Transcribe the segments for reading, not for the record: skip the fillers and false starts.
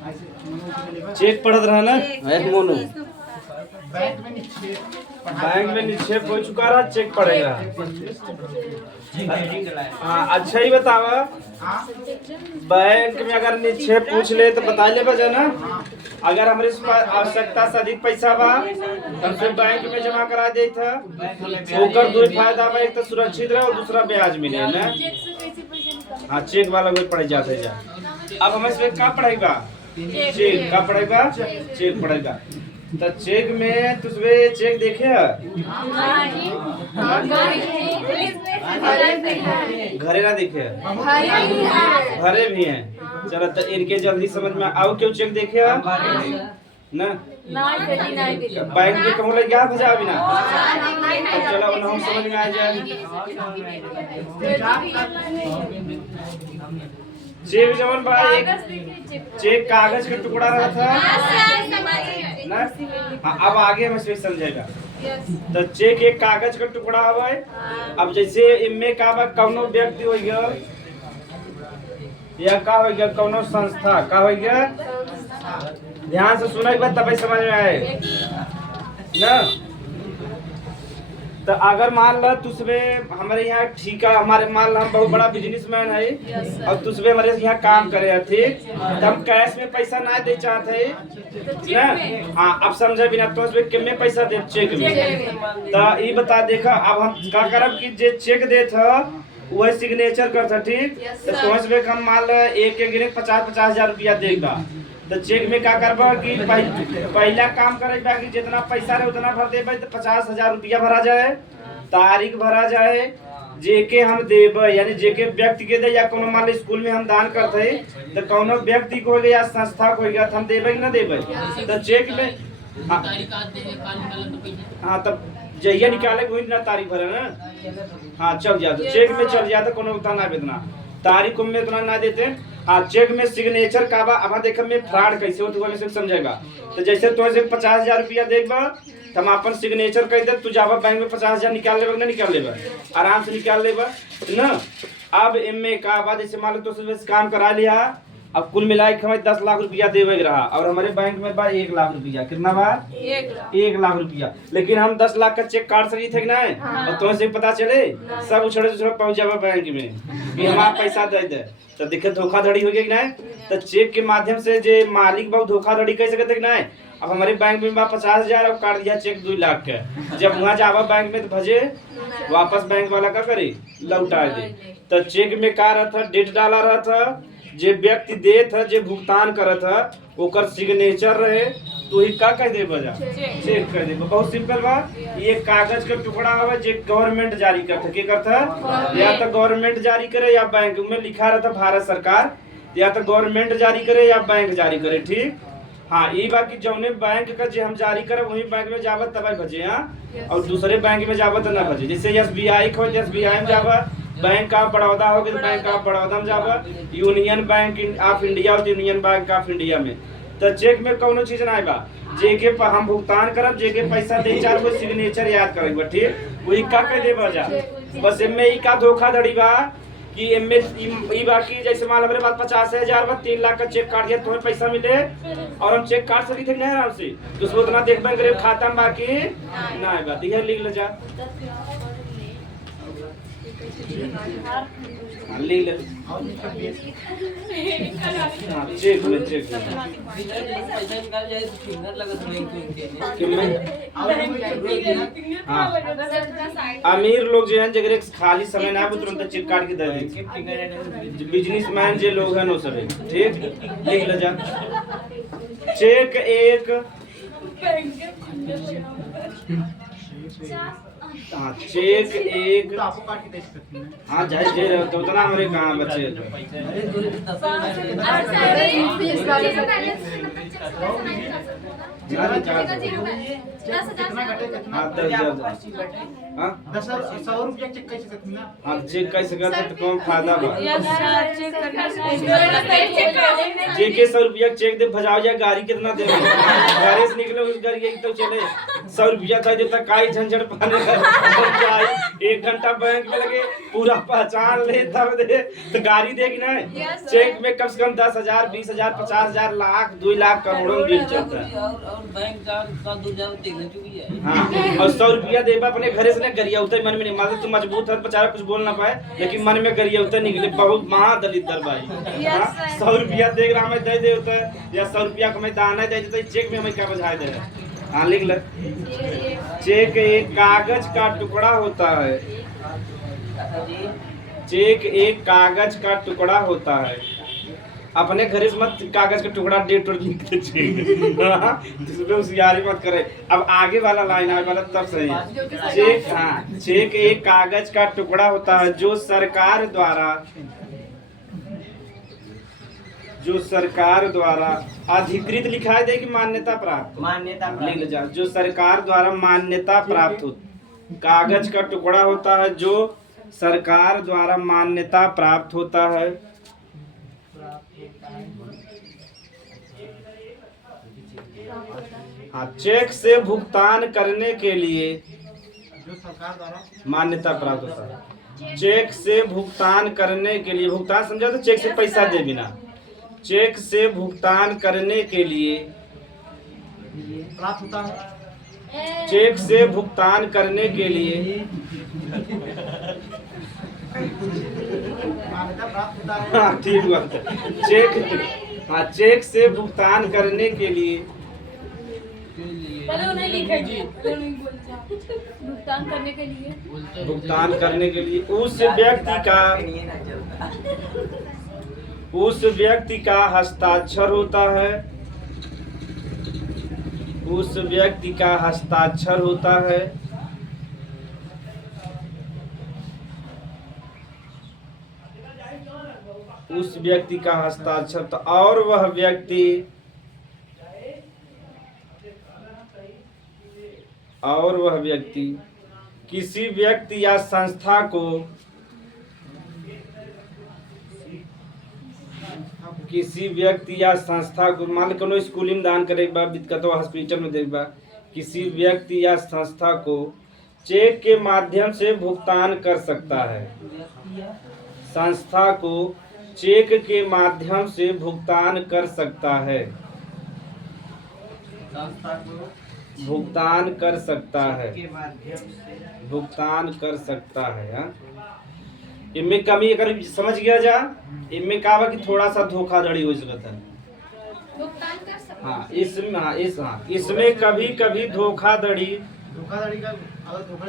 Check पढ़त रहा ना मोनू। बैंक में निक्षेप हो चुका रहा, चेक पड़ेगा। हाँ अच्छा ही बतावा, बैंक में अगर निक्षेप पूछ ले तो बता ले बजा ना। अगर हमारे पास आवश्यकता से अधिक पैसा बा हम फिर बैंक में जमा करा दे था, ओकर दो फायदा बा, एक तो सुरक्षित रहे और दूसरा ब्याज मिले ना। हाँ चेक वाला कोई पड़ जाते जा। अब हमें इसमें क्या पड़ेगा? चेक का पड़ेगा, चेक पड़ेगा। तो चेक में तुझे चेक देखे घरे ना देखे भरे भी हैं। चलो तो इनके जल्दी समझ में आओ, क्यों चेक देखे ना बैंक में कहूँ लग गया भजा बिना। चलो हम समझ में आ जाए। चेक जमन भाई चेक कागज का टुकड़ा रहा था ना। हाँ अब आगे हम इसमें समझेगा। तो चेक एक कागज का टुकड़ा है। अब जैसे इनमें का कौनो व्यक्ति हो गया या का हो गया कौनो संस्था का हो गया, ध्यान से सुना एक बात तब समझ में आए ना। तो अगर मान लो तुझे हमारे यहाँ ठेका, हमारे मान लो हम बहुत बड़ा बिजनेसमैन है और तुझे हमारे यहाँ काम करे है, ठीक, तो हम कैश में पैसा ना दे चाहते ना। हाँ अब समझे बिना तो कितने पैसा दे चेक में। तो ये बता देखा अब हम क्या करब कि जे चेक दे था वही सिग्नेचर कर था, ठीक। तो तुम्हें हम मान लो एक 50,000 रुपया देगा। तो चेक में क्या करबा कि पहला काम करेगा कि जितना पैसा रहे उतना भर देबे। तो 50,000 रुपया भरा जाए, तारीख भरा जाए, जेके हम देबे यानी जेके व्यक्ति के दे या कोनो मान लो स्कूल में हम दान करते तो कोनो व्यक्ति को हो गया संस्था को हो गया तो हम देबे कि ना देबे। तो चेक में हाँ तब जहिया निकाले वही ना तारीख भरे ना। हाँ चल जाए तो चेक में चल जाए तो कोनो उतना ना बेतना, तारीख में उतना ना देते। हाँ चेक में सिग्नेचर का बा। अब देख में फ्रॉड कैसे होता है समझेगा। तो जैसे तो 50,000 रुपया देगा तो हम अपन सिग्नेचर कर दे, तू जावा बैंक में 50,000 निकाल लेबा ना निकाल लेबा, आराम से निकाल लेबा ना। अब इनमें का बा जैसे मान लो तो काम करा लिया, अब कुल मिला के हमें 10 लाख रुपया देवे रहा और हमारे बैंक में बा 1 लाख रुपया। कितना बा? 1 लाख रुपया। लेकिन हम 10 लाख का चेक काट सकी थे ना। और तुम्हें से पता चले सब उछड़े उछड़े पहुंच जावा बैंक में कि हमारा पैसा दे दे। तो देखे धोखाधड़ी हो गई ना। तो चेक के माध्यम से जे मालिक बहुत धोखाधड़ी कर सकते ना। अब हमारे बैंक में 50,000 अब काट दिया चेक 2 लाख का। जब वहाँ जावा बैंक में तो भजे वापस बैंक वाला का करे लौटा दे। तो चेक में का रहा था, डेट डाला रहा था, जे व्यक्ति दे था जे भुगतान कर था ओकर सिग्नेचर रहे तो ही का कह दे बजा चेक कर दे। बहुत सिंपल बा। ये कागज का टुकड़ा है जे गवर्नमेंट जारी करता, के करता या तो गवर्नमेंट जारी करे या बैंक में लिखा रहता भारत सरकार, या तो गवर्नमेंट जारी करे या बैंक जारी करे, ठीक। हाँ ये बात कि जौने बैंक का जे हम जारी करे वही बैंक में जावत तब भजे। हाँ और दूसरे बैंक में जावत ना भजे। जैसे SBI को SBI में जावा, बैंक ऑफ बड़ौदा हो गया बैंक ऑफ बड़ौदा में जावा, यूनियन बैंक ऑफ इंडिया और यूनियन बैंक ऑफ इंडिया में। तो चेक में कौनो चीज ना आएगा, जेके हम भुगतान करब जेके पैसा दे चार को सिग्नेचर याद करेगा, ठीक। वही का कह दे बजा। बस इनमें ई का धोखाधड़ी बा कि इनमें ई बाकी जैसे मान हमारे पास 50,000 बा 3 लाख का चेक काट दिया तुम्हें पैसा मिले और हम चेक काट सकी थे नहीं आराम से। तो उसको उतना देख बैंक गरीब खाता में बाकी ना है बात यह लिख ले जा लिख ले चेक में चेक हाँ अमीर लोग जो हैं जगह खाली समय ना तुरंत चेक काट के दे देंगे। बिजनेसमैन जो लोग हैं वो सब ठीक लिख ले जा। चेक एक हाँ चेक एक हाँ जाए जे तो उतना हमारे कहाँ बच्चे चेक कैसे करते तो कौन फायदा बा। जेके 100 रुपया चेक दे भजाओ या गाड़ी कितना दे गाड़ी से निकले उस गाड़ी तो चले 100 रुपया दे देता काई झंझट पाने जाए 1 घंटा बैंक में लगे पूरा पहचान ले तब दे तो गाड़ी देगी ना। चेक में कम से कम 10,000 20,000 50,000 लाख 2 लाख करोड़ों बिल चलता है। और बैंक का दूर जाओ देखने चुकी है। हाँ और 100 रुपया देबा अपने घरे से गरिया उतर मन में नहीं मालूम, तू मजबूत है बेचारा कुछ बोल ना पाए लेकिन मन में गरिया उतर निकले बहुत महादलित भाई। 100 रुपया देख रहा मैं दे दे उतर या 100 रुपया को मैं दाना दे देता चेक में हमें क्या बजाय दे। हाँ लिख ले। चेक एक कागज का टुकड़ा होता है। चेक एक कागज का टुकड़ा होता है। अपने घर से मत कागज का टुकड़ा डेट और लिख दे जिसमें होशियारी मत करे। अब आगे वाला लाइन आगे वाला तब सही है। चेक हाँ चेक एक कागज का टुकड़ा होता है जो सरकार द्वारा अधिकृत लिखा है देखिए मान्यता प्राप्त लिख जा जो सरकार द्वारा मान्यता प्राप्त हो। कागज का टुकड़ा होता है जो सरकार द्वारा मान्यता प्राप्त होता है। हाँ चेक से भुगतान करने के लिए जो सरकार द्वारा मान्यता प्राप्त होता है। चेक से भुगतान करने के लिए भुगतान समझा तो चेक से पैसा दे बिना। चेक से भुगतान करने के लिए प्राप्त होता है। चेक से भुगतान करने के लिए मान्यता प्राप्त होता है। हाँ ठीक बात है। चेक से भुगतान करने के लिए पहले उन्हें लिखेंगे भुगतान करने के लिए उस व्यक्ति का हस्ताक्षर होता है। उस व्यक्ति का हस्ताक्षर होता है। उस व्यक्ति का हस्ताक्षर तो और वह व्यक्ति किसी व्यक्ति या संस्था को मान लो स्कूल में दान करे दिक्कत हॉस्पिटल में देबा किसी व्यक्ति या संस्था को चेक के माध्यम से भुगतान कर सकता है। संस्था को चेक के माध्यम से भुगतान कर सकता है। भुगतान कर सकता है। भुगतान कर सकता है। हाँ? इनमें कमी अगर समझ गया जा इनमें कहा कि थोड़ा सा धोखाधड़ी हो सकता है। हाँ इसमें कभी कभी धोखाधड़ी का अगर धोखा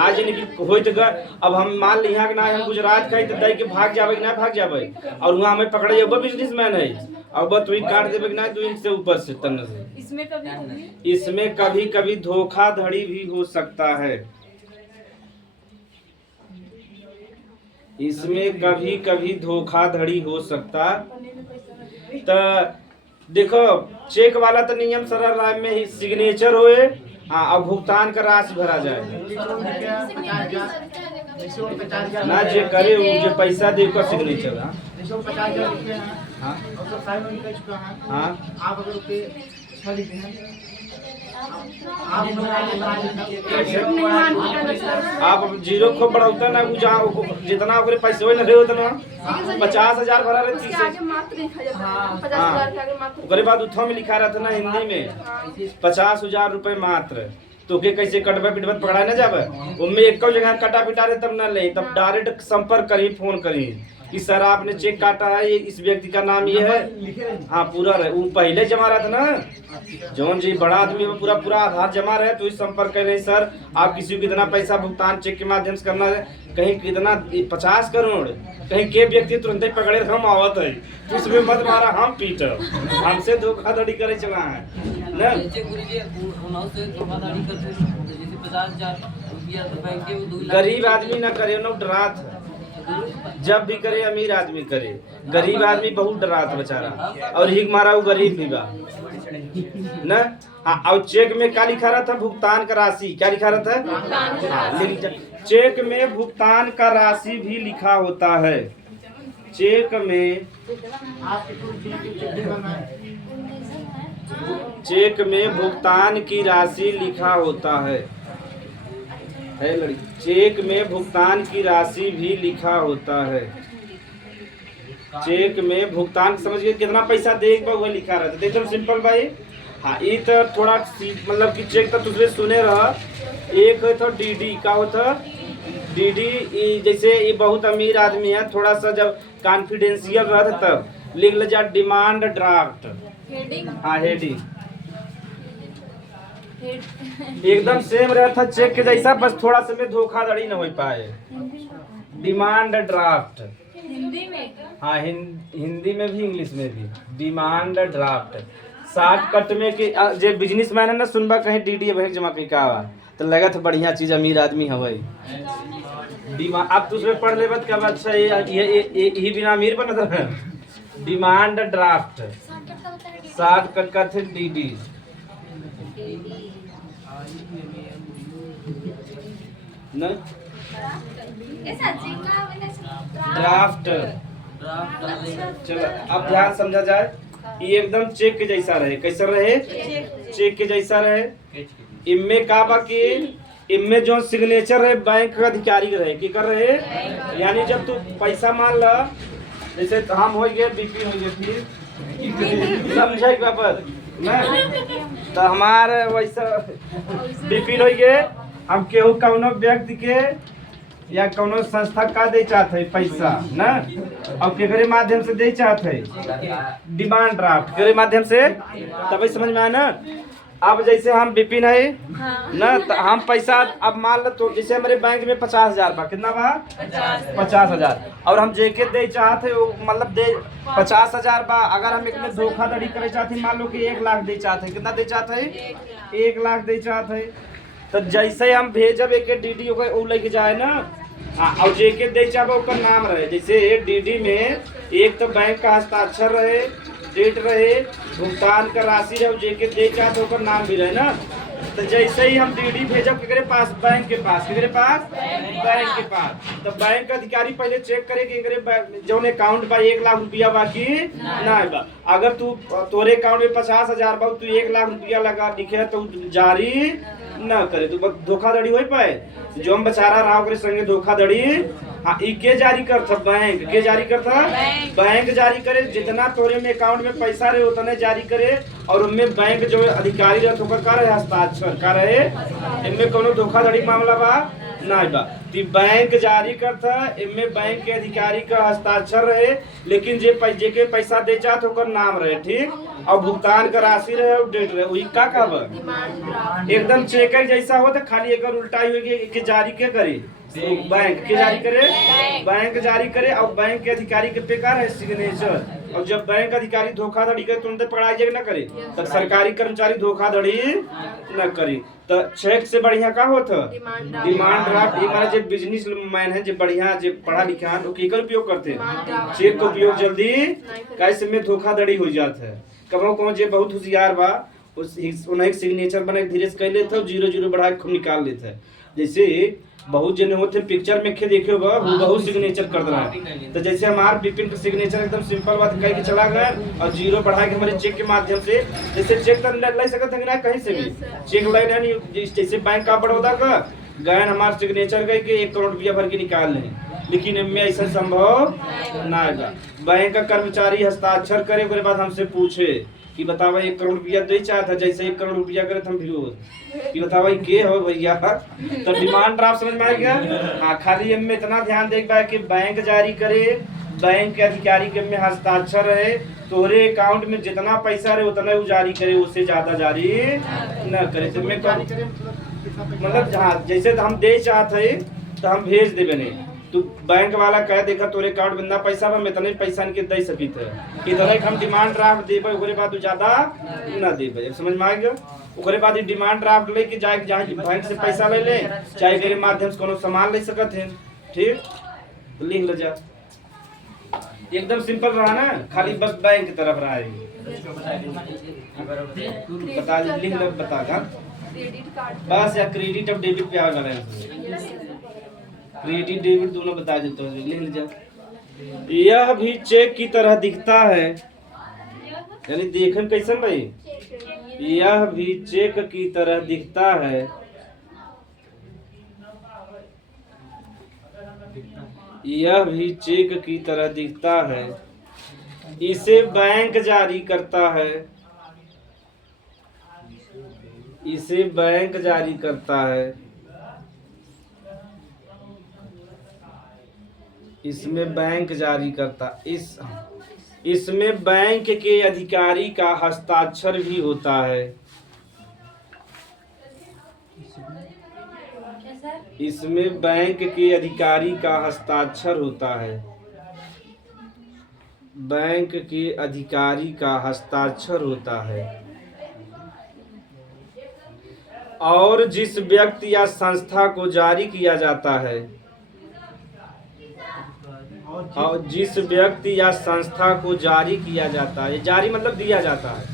आज नहीं होइत ग। अब हम मान ली यहाँ ना हम गुजरात का तो दे के भाग जावे कि ना भाग जावे और वहाँ हमें पकड़े जाओ बिजनेसमैन है अब तू ही काट देवे कि ना 2 इंच से ऊपर से तन से। इसमें कभी कभी धोखाधड़ी भी हो सकता है। इसमें कभी कभी धोखाधड़ी हो सकता। तो देखो चेक वाला तो नियम सरल राय में ही सिग्नेचर होए हाँ अब भुगतान का राशि भरा जाए ना जे करे वो जो पैसा दे का सिग्नेचर। हाँ हाँ आप अगर उसे आप जीरो को बढ़ाता ना वो जहाँ जितना ओकरे पैसे होए ना रहे उतना 50,000 भरा रहे 30 ओकरे बाद उठा में लिखा रहता ना हिंदी में 50,000 रुपए मात्र तो के कैसे कटवा पिटवा पकड़ा ना जावे उनमें एक जगह कटा पिटा रहे तब ना ले तब डायरेक्ट संपर्क करी फोन करी कि सर आपने चेक काटा है ये इस व्यक्ति का नाम ये है। हाँ पूरा रहे वो पहले जमा रहा था ना जौन जी बड़ा आदमी में पूरा आधार जमा रहे तो इस संपर्क कर रहे सर आप किसी को कितना पैसा भुगतान चेक के माध्यम से करना है कहीं कितना 50 करोड़ कहीं के व्यक्ति तुरंत ही पकड़े हम आवत है तो उसमें मत मारा हम पीट हमसे धोखाधड़ी करे चला है ना। गरीब आदमी ना करे ना डरात जब भी करे अमीर आदमी करे गरीब आदमी बहुत डरात बेचारा और हिग मारा वो गरीब भी बा ना। हाँ और चेक में क्या लिखा रहा था भुगतान का राशि क्या लिखा रहा था चेक में भुगतान का राशि भी लिखा होता है। चेक में चेक में भुगतान की राशि लिखा होता है लड़की। चेक में भुगतान की राशि भी लिखा होता है। चेक में भुगतान समझ गए कितना पैसा दे वह लिखा रहता है, एकदम सिंपल भाई। हाँ ये तो थोड़ा मतलब कि चेक तो दूसरे सुने रहा। एक है तो डीडी का होता, डीडी जैसे ये बहुत अमीर आदमी है, थोड़ा सा जब कॉन्फिडेंशियल रहता तब लिख ले जा डिमांड ड्राफ्ट। हाँ हेडिंग एकदम सेम रहता चेक के जैसा, बस थोड़ा सा में धोखाधड़ी न हो पाए। डिमांड ड्राफ्ट हिंदी में, हाँ हिंदी में भी इंग्लिश में भी डिमांड ड्राफ्ट। शॉर्टकट में कि जे बिजनेसमैन है ना सुनबा कहीं डीडी बैंक जमा कहीं का तो लगा था बढ़िया चीज, अमीर आदमी है डिमांड। अब तो उसमें पढ़ ले बत कब अच्छा ये बिना अमीर बना था। डिमांड ड्राफ्ट शॉर्टकट का थे डीडी। न ड्राफ्ट। चलो अब ध्यान समझा जाए, ये एकदम चेक के जैसा रहे। कैसा रहे? चेक के जैसा रहे। इनमें का बाकी इनमें जो सिग्नेचर है बैंक का अधिकारी रहे की कर रहे, यानी जब तू पैसा मान ला, जैसे हम हो गए बीपी हो गए फिर समझे वापस नहीं तो हमारे वैसा बीपी हो गए। हम केहू कौनो व्यक्ति के या कोनो संस्था का दे चाहते है पैसा ना, और केकरे माध्यम से दे चाहते है डिमांड ड्राफ्ट के माध्यम से, तभी समझ में आया ना। अब जैसे हम विपिन है ना, तो हम पैसा अब मान लो तो जैसे हमारे बैंक में 50,000 बा, कितना बा 50,000, और हम जेके दे चाहते मतलब दे 50,000 बा। अगर हम इसमें धोखाधड़ी करे चाहते मान लो कि 1 लाख दे चाहते, कितना दे चाहते है 1 लाख दे चाहते, तो जैसे हम भेजब एक डीडी वो लेके जाए ना, और जेके दे चाहे ओकर नाम रहे। जैसे डीडी में एक तो बैंक का हस्ताक्षर रहे, डेट रहे, भुगतान का राशि रहे, जेके दे चाहे तो ओकर नाम भी रहे ना। तो जैसे ही हम डीडी भेजब केकरे पास, बैंक के पास, केकरे पास बैंक के पास, तो बैंक का अधिकारी पहले चेक करे कि एकरे जौन अकाउंट बा 1 लाख रुपया बाकी ना बा। अगर तू तोरे अकाउंट में 50,000 बा, तू 1 लाख रुपया लगा दिखे तो जारी न करे, तो धोखाधड़ी हो पाए। जो हम बेचारा रहा ओकरे संगे धोखाधड़ी। हाँ के जारी करता बैंक, के जारी करता बैंक जारी करे। जितना तोरे में अकाउंट में पैसा रहे उतने जारी करे, और उनमें बैंक जो अधिकारी रहता ओकर का रहे हस्ताक्षर का रहे। इनमें कोनो धोखाधड़ी मामला बा नहीं बा, तो बैंक जारी करता, इनमें बैंक के अधिकारी का हस्ताक्षर रहे, लेकिन जे के पैसा दे चाहत ओकर नाम रहे, ठीक, और भुगतान का राशि रहे और डेट रहे। वही का कहब एकदम चेक जैसा हो, तो खाली एक उल्टा ही कि जारी के करे बैंक के जारी करे, बैंक जारी करे, और बैंक के अधिकारी के बेकार है सिग्नेचर। और जब बैंक अधिकारी धोखाधड़ी करे तुरंत पकड़ा जाए न करे, तब सरकारी कर्मचारी धोखाधड़ी न करे। तो चेक से बढ़िया का होता डिमांड ड्राफ्ट। हमारे जो बिजनेस मैन है जो बढ़िया जो पढ़ा लिखा है वो केकर उपयोग करते हैं, चेक का उपयोग जल्दी कैसे में धोखाधड़ी हो जाता है। कहो कहो जो बहुत होशियार बा उन्हें सिग्नेचर बना धीरे से कर लेते, 0-0 बढ़ा के निकाल लेते है। जैसे बहुत जने होते पिक्चर में देखे होगा वो बहुत सिग्नेचर कर रहा है। तो जैसे हमारे विपिन का सिग्नेचर एकदम सिंपल बात कह के चला गया, और 0 बढ़ा के हमारे चेक के माध्यम से, जैसे चेक तो ले सकते हैं ना कहीं से भी चेक लाइन है। जैसे बैंक का बड़ौदा का गए हमारे सिग्नेचर गए कि 1 करोड़ रुपया भर के निकाल लें, लेकिन इनमें ऐसा संभव ना है। बैंक का कर्मचारी हस्ताक्षर करे उसके बाद हमसे पूछे कि बतावा 1 करोड़ रुपया दे चाहता, जैसे 1 करोड़ रुपया करे हम भी कि बतावा के हो भैया। तो डिमांड ड्राफ्ट समझ में आ गया। हाँ खाली इनमें इतना ध्यान देख पाए कि बैंक जारी करे, बैंक के अधिकारी के में हस्ताक्षर रहे, तोरे अकाउंट में जितना पैसा रहे उतना वो जारी करे, उससे ज्यादा जारी न करे। तो मतलब हाँ जैसे हम दे चाहते तो हम भेज देवे नहीं, तो बैंक वाला कह देखा तोरे अकाउंट में ना पैसा बा, मैं इतने पैसा इनके दे सकी थे, इतने हम डिमांड ड्राफ्ट देबे, ओकरे बाद ज्यादा ना देबे। समझ में आ गया। ओकरे बाद डिमांड ड्राफ्ट लेके जाए जहाँ बैंक से पैसा ले ले, चाहे मेरे माध्यम से कोनो सामान ले सकत है, ठीक, तो लिख ले जा। एकदम सिंपल रहा ना, खाली बस बैंक की तरफ रहा है। बता लिख ले, बता दा बस, या क्रेडिट और डेबिट पे आ गया, क्रेडिट डेबिट दोनों बता देते हो, लिख लीजिए। यह भी चेक की तरह दिखता है, यानी देखन कैसन भाई, यह भी चेक की तरह दिखता है, यह भी चेक की तरह दिखता है, इसे बैंक जारी करता है, इसे बैंक जारी करता है, इसमें बैंक जारी करता इसमें बैंक के अधिकारी का हस्ताक्षर भी होता है, इसमें बैंक के अधिकारी का हस्ताक्षर होता है, बैंक के अधिकारी का हस्ताक्षर होता है, और जिस व्यक्ति या संस्था को जारी किया जाता है, और जिस व्यक्ति या संस्था को जारी किया जाता है, जारी मतलब दिया जाता है,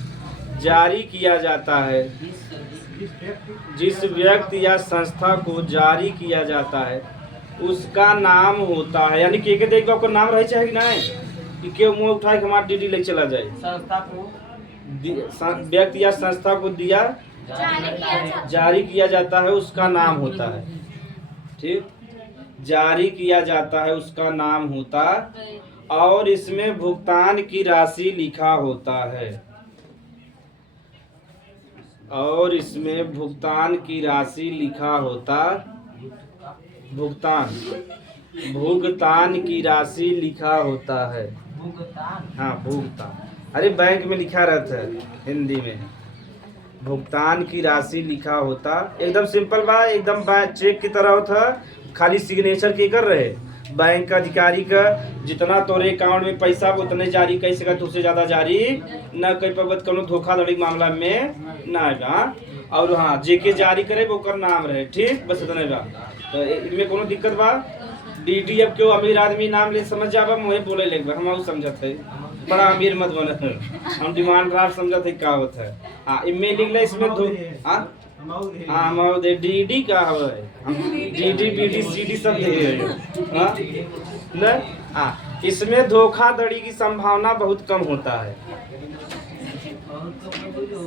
जारी किया जाता है, जिस व्यक्ति या संस्था को जारी किया जाता है उसका नाम होता है। यानी के देख आपको नाम रहे चाहे कि नहीं, कि के मुंह उठाए हमारा डीडी लेके चला जाए, संस्था को व्यक्ति या संस्था को दिया जारी किया जाता है उसका नाम होता है। ठीक, जारी किया जाता है उसका नाम होता, और इसमें भुगतान की राशि लिखा होता है, और इसमें भुगतान की राशि लिखा होता, भुगतान की राशि लिखा होता है। हाँ भुगतान, अरे बैंक में लिखा रहता है हिंदी में, भुगतान की राशि लिखा होता, एकदम सिंपल बा, एकदम चेक की तरह होता, खाली सिग्नेचर के कर रहे बैंक का अधिकारी का, जितना तोरे अकाउंट में पैसा उतने जारी कर सका, उससे ज्यादा जारी न कर पाबत, कोनो धोखाधड़ी मामला में ना आएगा। और हाँ जेके जारी करे वो कर नाम रहे, ठीक, बस इतना बा, तो इनमें कोनो दिक्कत बा। डीडी अब क्यों अमीर आदमी नाम ले समझ जाबा, मुझे बोले लेके हम समझत है, बड़ा अमीर मत बने, हम डिमांड ड्राफ्ट समझत है क्या होता है। हाँ इनमें लिख ले, इसमें हाँ मऊ दे डीडी का है, हम डीडी बीडी सीडी सब दे हाँ न। हाँ इसमें धोखाधड़ी की संभावना बहुत कम होता है,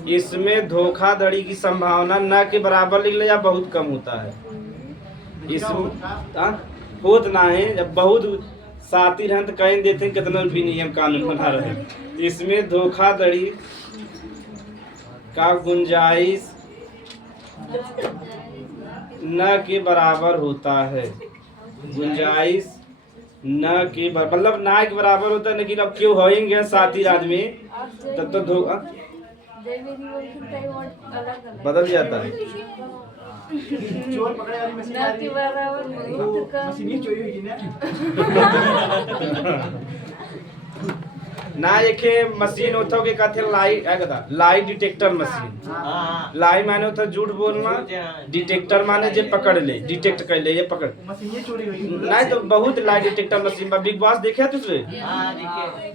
इसमें धोखाधड़ी की संभावना न के बराबर लिख ले या बहुत कम होता है। इसमें होत ना है, जब बहुत साथी रहन तो कह देते हैं कितना भी नियम कानून बना रहे। इसमें धोखाधड़ी का गुंजाइश न के बराबर होता है, गुंजाइश न के मतलब ना के बराबर होता है, लेकिन अब क्यों होएंगे साथी आदमी तब तो धोखा बदल जाता है। चोर पकड़े वाली मशीन आ रही है, मशीन ही चोरी हुई ना एक मशीन होता के कहते लाई लाई डिटेक्टर मशीन, लाई माने होता झूठ बोलना, डिटेक्टर माने जे पकड़ ले, डिटेक्ट कर ले, ये पकड़ मशीन ही चोरी हुई नहीं तो बहुत lie detector machine. Big boss देखा तुझे,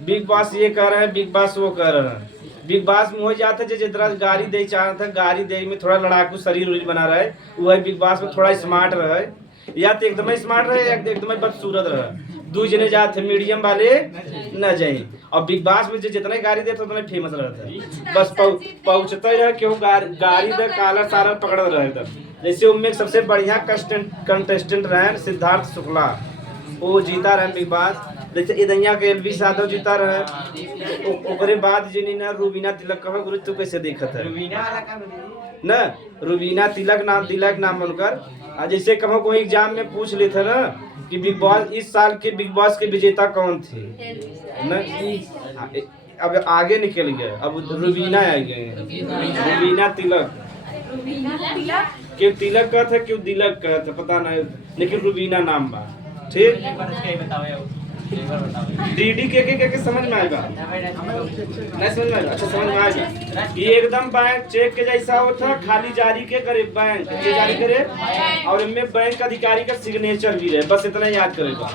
बिग बॉस ये कर रहे हैं, बिग बॉस वो कर रहे हैं। बिग बॉस में हो जाता है जितना गाड़ी दे चाह था, गाड़ी दे में थोड़ा लड़ाकू शरीर उरीर बना रहे, वह बिग बॉस में थोड़ा स्मार्ट रहे, या तो एकदम स्मार्ट रहे या एकदम बदसूरत रहे, दू जने जाते मीडियम वाले न जाए। और बिग बॉस में जितने गाड़ी देते उतने फेमस रहता है, बस पहुंचते रहे क्यों गाड़ी दे काला सारा पकड़ रहे थे। जैसे उनमें सबसे बढ़िया कंटेस्टेंट रहे सिद्धार्थ शुक्ला, वो जीता रहे बिग बॉस। जैसे इधैया के एलवी यादव जीता रहे, ओकरे बाद जिनी ना रूबीना तिलक कहा गुरु तू कैसे देखत है न, रूबीना तिलक नाम उनकर। जैसे कहो कोई एग्जाम में पूछ लेते ना कि बिग बॉस इस साल के बिग बॉस के विजेता कौन थे न, अब आगे निकल गए, अब रूबीना आ गए, रूबीना तिलक, क्यों तिलक का था क्यों दिलक का था पता नहीं, लेकिन रूबीना नाम बा। ठीक, डीडी के समझ में आएगा, नहीं समझ में आएगा, अच्छा समझ में आएगा। ये एकदम बैंक चेक के जैसा होता, खाली जारी के करे बैंक, ये जारी करे और इनमें बैंक अधिकारी का सिग्नेचर भी रहे, बस इतना याद करेगा।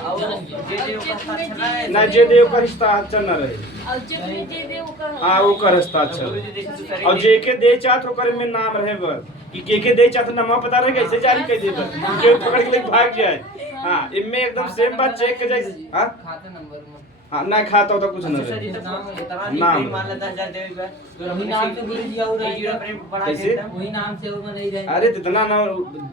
ना जे देव का हस्ताक्षर न रहे, हाँ वो का हस्ताक्षर, और जे के दे चाहत होकर में नाम रहे बस, कि के दे चाहत नाम पता रहे कैसे जारी कर दे, क्यों पकड़ के भाग जाए। हाँ इनमें एकदम सेम बात चेक के जैसे, हाँ हाँ ना खाता हो तो कुछ न सर रहे ये तो नाम नाम। मान लेता 10,000 देवे पे तो वही नाम से बोली दिया हो रहा जीरो है फ्रेम बढ़ा कैसे? देता वही नाम से वो नहीं रहे अरे तितना ना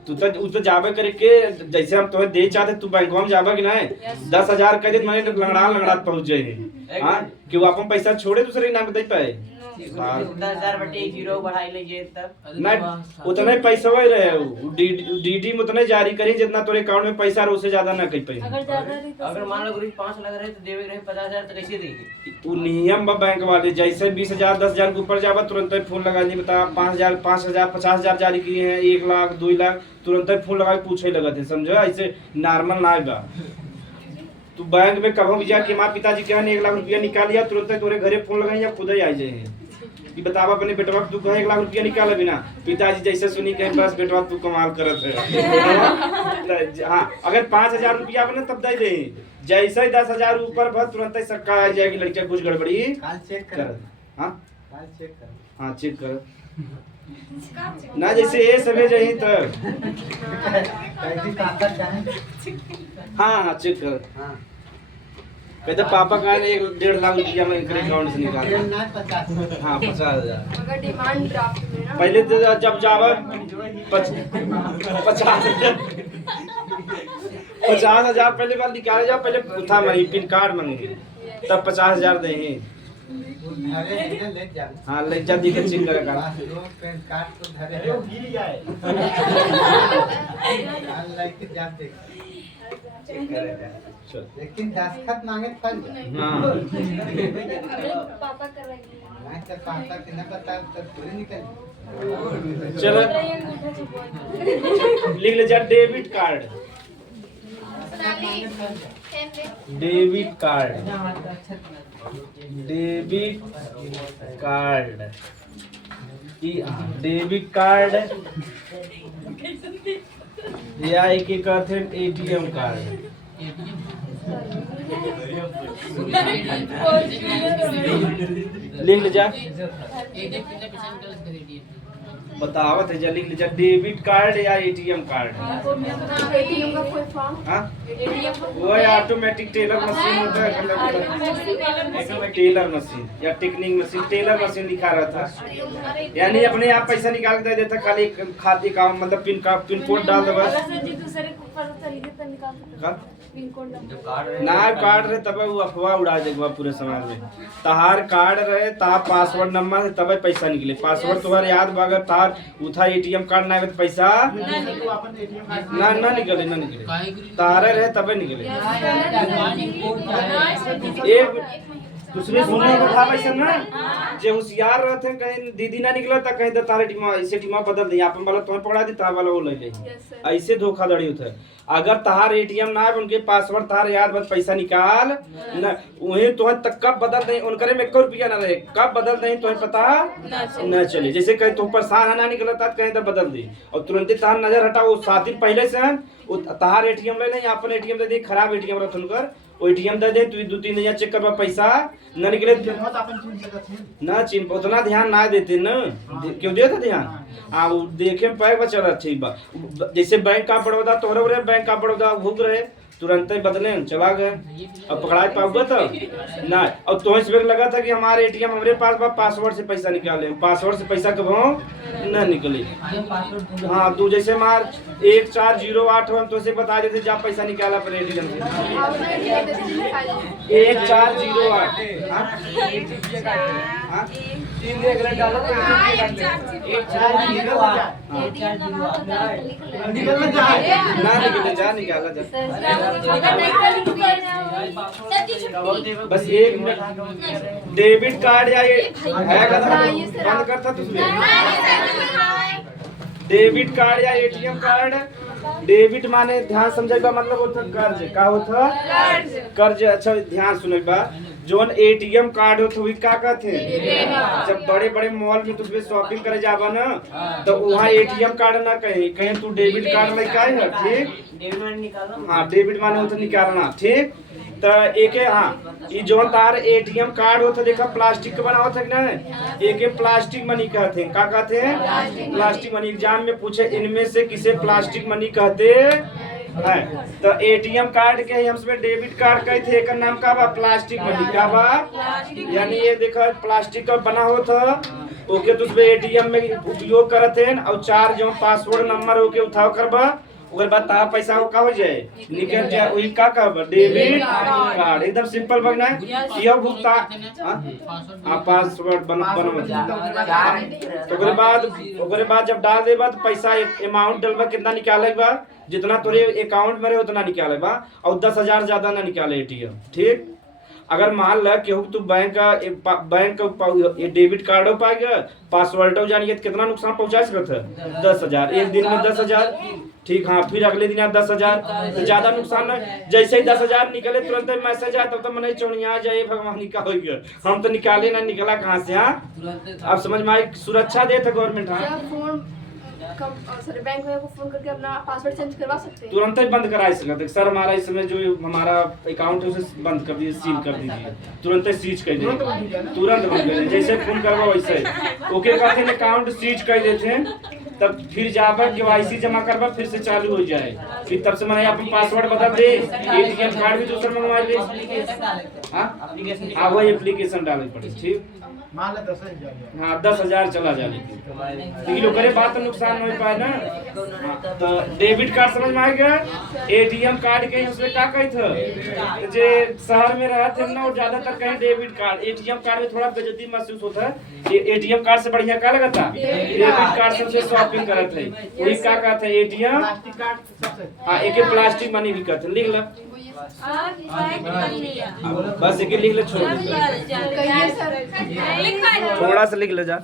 तू तो जाबे करे के जैसे हम तुम्हें दे चाहते तू बैंकवा में जाबे कि नहीं 10,000 कह दे मैंने लंगड़ा पहुंच जाए हाँ कि वो अपन पैसा छोड़े दूसरे के नाम पे दे पाए 10,000 बटे एक जीरो बढ़ाई लीजिए तब नहीं उतने पैसा वही रहे डीडी में उतने जारी करी जितना तोरे अकाउंट में पैसा रहे उससे ज्यादा ना कही पाई अगर ज्यादा रही तो अगर मान लो गुरु 5 लग रहे तो देवे रहे 50,000 तो कैसे देंगे वो नियम बा बैंक वाले जैसे 20,000 10,000 के ऊपर जाबा तुरंत ही फोन लगा दी बता 5,000 5,000 50,000 जारी किए हैं 1 लाख 2 लाख तुरंत ही फोन लगा के पूछे लगते समझो ऐसे नॉर्मल ना बा तू बैंक में कभी भी जाके माँ पिताजी के 1 लाख रुपया निकाल लिया तुरंत ही तोरे घरे फोन लगाई या खुद ही आ जाए कि बतावा अपने बेटवा तू कहे 1 लाख रुपया निकाल बिना पिताजी जैसे सुनी कहे बस बेटवा तू कमाल करत है हाँ अगर 5,000 रुपया बने तब दे दे जैसे ही 10,000 ऊपर भर तुरंत ही सरकार आ जाएगी लड़कियां कुछ गड़बड़ी काल चेक कर कर हाँ काल चेक कर हाँ चेक कर ना जैसे ये सभी जही तो कैसी ताकत जाने हाँ हाँ चेक कर हां कहते पापा का 1.5 लाख रुपया मैं इनके अकाउंट से निकाल तेल ना 50 हाँ 50,000 अगर डिमांड ड्राफ्ट में ना पहले तो जब जावा 50,000 पहले बार निकाले जाओ पहले उठा मनी पिन कार्ड मांगे तब 50,000 दे धरे है ना ले जा हाँ ले जा दी के चिंग लगा लो पेन कार्ड तो धरे है गिर जाए हां लाइक जा देख चेक करेगा चल लेकिन दस्तखत मांगे फल जाए हाँ पापा कर रही है मैं तो पापा के ना बता तो पूरी निकल चलो लिख ले जा debit card debit card debit card debit card या एक कहते एटीएम कार्ड लिख ले जा बतावत है जा लिख ले जा डेबिट कार्ड या एटीएम कार्ड एटीएम का फुल फॉर्म हाँ एटीएम वो ऑटोमेटिक टेलर मशीन होता है टेलर मशीन या टेक्निक मशीन टेलर मशीन लिखा रहता है यानी अपने आप पैसा निकाल के दे देता खाली खाते का मतलब पिन कोड डाल दे बस अगर जी दूसरे को पता चली तो निकाल सकते का? पिन कोड ना कार्ड रहे तब वो अफवाह उड़ा देगा पूरे समाज में तहार कार्ड रहे ता पासवर्ड नंबर है तब पैसा निकले पासवर्ड तुम्हारे याद बा अगर तार उठा एटीएम कार्ड ना पैसा ना ना निकले तारे रहे तबे निकले एक दूसरे सुने को था पैसा ना जे होशियार रहते कहीं दीदी ना निकला था कहीं तारे टीमा ऐसे टीमा बदल दी अपन वाला तुम्हें पकड़ा दी ता वाला वो ले ले ऐसे धोखाधड़ी होता है अगर तहार एटीएम ना है उनके पासवर्ड तार याद बस पैसा निकाल ना उन्हें तुम्हें तक कब बदल नहीं उनकरे में 1 रुपया ना रहे कब बदल नहीं तुम्हें पता न चले जैसे कहीं तुम परेशान है ना निकला था कहीं तो बदल दी और तुरंत ही तहार नजर हटा वो 7 दिन पहले से तहार एटीएम ले नहीं अपन एटीएम दे दी खराब एटीएम रहता उनकर वो एटीएम दे दे तू 2-3 दिन चेक करवा पैसा न निकले ना चिन्ह उतना ध्यान ना देते न क्यों देते ध्यान हाँ वो देखे में पैक चला ठीक बा जैसे बैंक का बड़ौदा तोहरे बैंक का बड़ौदा भूख रहे तुरंत ही बदले चला गए अब पकड़ा पाऊंगा तो ना और तुम्हें इसमें लगा था कि हमारे एटीएम हमारे पास बा पासवर्ड से पैसा निकाले पासवर्ड से पैसा कब न निकले हाँ तू जैसे मार 1408 हम तो से बता देते जब पैसा निकाला पर एटीएम से 1408 जा निकाला जा बस 1 मिनट डेबिट कार्ड या ये बंद करता तुझे डेबिट कार्ड या एटीएम कार्ड डेबिट माने ध्यान समझेगा मतलब होता कर्ज का होता कर्ज अच्छा ध्यान सुनेगा जोन एटीएम कार्ड होता हुई का कहते जब बड़े बड़े मॉल में तुझे शॉपिंग करे जावा ना तो वहाँ एटीएम कार्ड ना कहीं कहीं तू डेबिट कार्ड लेके आए है ठीक हाँ डेबिट माने होता निकालना ठीक तो एक हाँ ये जो तार एटीएम कार्ड होता देखा प्लास्टिक का बना होता है ना एक प्लास्टिक मनी कहते हैं क्या कहते हैं प्लास्टिक मनी एग्जाम में पूछे इनमें से किसे प्लास्टिक मनी कहते है तो एटीएम कार्ड के हम उसमें डेबिट कार्ड कहे थे एक नाम का बा प्लास्टिक मनी का बा यानी ये देखो प्लास्टिक का बना हो था ओके तो उसमें एटीएम में उपयोग करते हैं और 4 जो पासवर्ड नंबर ओके उठाव करबा ओकर बाद ता पैसा हो का हो जाए निकल जाए वही का कहब डेबिट कार्ड एकदम सिंपल बनना है ये भुगतान हां पासवर्ड बनवा तो ओकरे बाद जब डाल देबा तो पैसा अमाउंट डलबा कितना निकाले बा जितना तोरे अकाउंट में रहे उतना निकाले बा और 10,000 ज्यादा ना निकाले एटीएम ठीक अगर मान ल केहू तू बैंक का ये डेबिट कार्डो पाएगा पासवर्डो जानिए कितना नुकसान पहुंचा सकत है 10,000 एक दिन में 10,000 ठीक हाँ फिर अगले दिन 10,000 तो ज्यादा नुकसान है जैसे ही 10,000 निकले तुरंत मैसेज आया तब तो मने चौनिया जाए भगवान का हो गया हम तो निकाले ना निकला कहाँ से हाँ अब समझ में आई सुरक्षा देता गवर्नमेंट हाँ सर बैंक में को फोन करके अपना पासवर्ड चेंज करवा सकते हैं तुरंत ही बंद करा सकते सर हमारा इस समय जो हमारा अकाउंट है उसे बंद कर दीजिए सील कर दीजिए तुरंत ही सीज कर दीजिए तुरंत बंद कर दीजिए जैसे फोन करवा वैसे ओके कहते हैं अकाउंट सीज कर देते हैं तब फिर जाकर केवाईसी जमा करवा फिर से चालू हो जाए फिर तब से मैंने अपन पासवर्ड बदल दे एटीएम कार्ड भी दूसरा मंगवा ले हाँ वो एप्लीकेशन डालनी पड़े ठीक मान लो 10,000 हाँ 10,000 चला जाए लेकिन लोग करे बात तो नुकसान नहीं पाए ना तो डेबिट कार्ड समझ में आ गया एटीएम कार्ड के उसमें क्या कही था जे शहर में रहा थे ना और ज्यादातर कहीं डेबिट कार्ड एटीएम कार्ड में थोड़ा बेइज्जती महसूस होता है ये एटीएम कार्ड से बढ़िया क्या लगा था डेबिट कार्ड से शॉपिंग करत है वही क्या कहते हैं एटीएम प्लास्टिक कार्ड सबसे हाँ एक प्लास्टिक मनी भी कहते लिख लो बस एक लिख ले छोड़ कहिए सर थोड़ा सा लिख ले जा